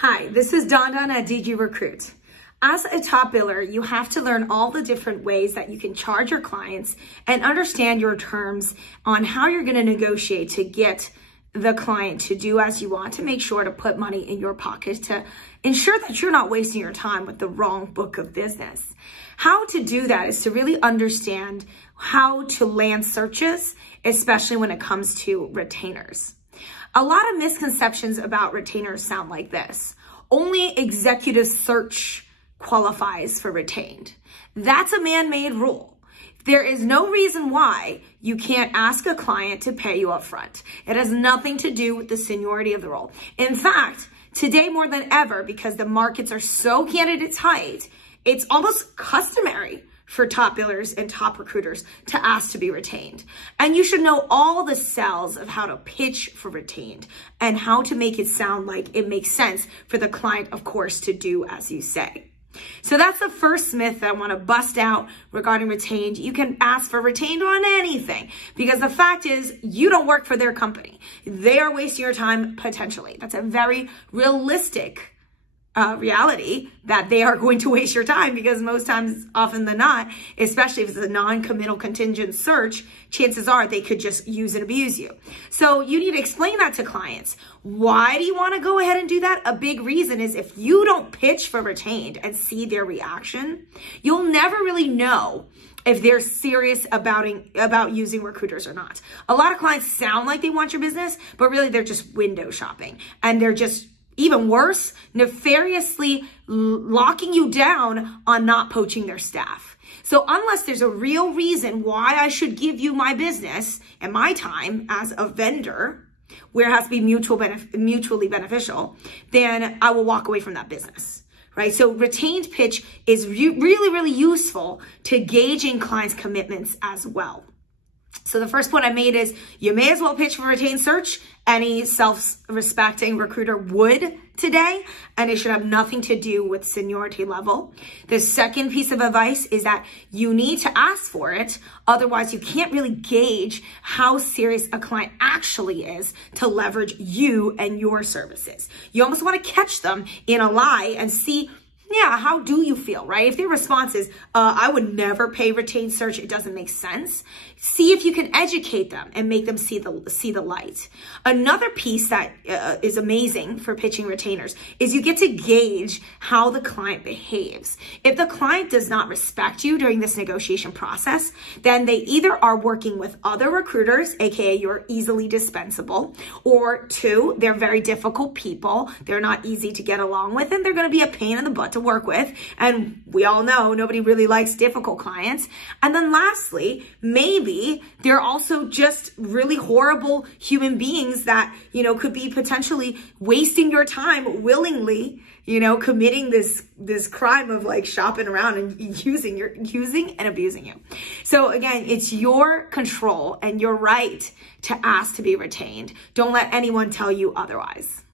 Hi, this is Dandan at DG Recruit. As a top biller, you have to learn all the different ways that you can charge your clients and understand your terms on how you're going to negotiate to get the client to do as you want, to make sure to put money in your pocket to ensure that you're not wasting your time with the wrong book of business. How to do that is to really understand how to land searches, especially when it comes to retainers. A lot of misconceptions about retainers sound like this. Only executive search qualifies for retained. That's a man-made rule. There is no reason why you can't ask a client to pay you up front. It has nothing to do with the seniority of the role. In fact, today more than ever, because the markets are so candidate tight, it's almost customary for top billers and top recruiters to ask to be retained. And you should know all the cells of how to pitch for retained and how to make it sound like it makes sense for the client, of course, to do as you say. So that's the first myth that I want to bust out regarding retained. You can ask for retained on anything because the fact is you don't work for their company. They are wasting your time potentially. That's a very realistic reality that they are going to waste your time because most times, often than not, especially if it's a non-committal contingent search, chances are they could just use and abuse you. So you need to explain that to clients. Why do you want to go ahead and do that? A big reason is if you don't pitch for retained and see their reaction, you'll never really know if they're serious about using recruiters or not. A lot of clients sound like they want your business, but really they're just window shopping and they're just even worse, nefariously locking you down on not poaching their staff. So unless there's a real reason why I should give you my business and my time as a vendor, where it has to be mutually beneficial, then I will walk away from that business. Right? So retained pitch is really useful to gauging clients' commitments as well. So the first point I made is you may as well pitch for retained search. Any self-respecting recruiter would today, and it should have nothing to do with seniority level. The second piece of advice is that you need to ask for it. Otherwise, you can't really gauge how serious a client actually is to leverage you and your services. You almost want to catch them in a lie and see, yeah, how do you feel, right? If their response is, I would never pay retained search, it doesn't make sense. See if you can educate them and make them see the light. Another piece that is amazing for pitching retainers is you get to gauge how the client behaves. If the client does not respect you during this negotiation process, then they either are working with other recruiters, aka you're easily dispensable, or two, they're very difficult people. They're not easy to get along with, and they're going to be a pain in the butt to work with. And we all know nobody really likes difficult clients. And then lastly, maybe they're also just really horrible human beings that, could be potentially wasting your time willingly, committing this crime of like shopping around and using and abusing you. So again, it's your control and your right to ask to be retained. Don't let anyone tell you otherwise.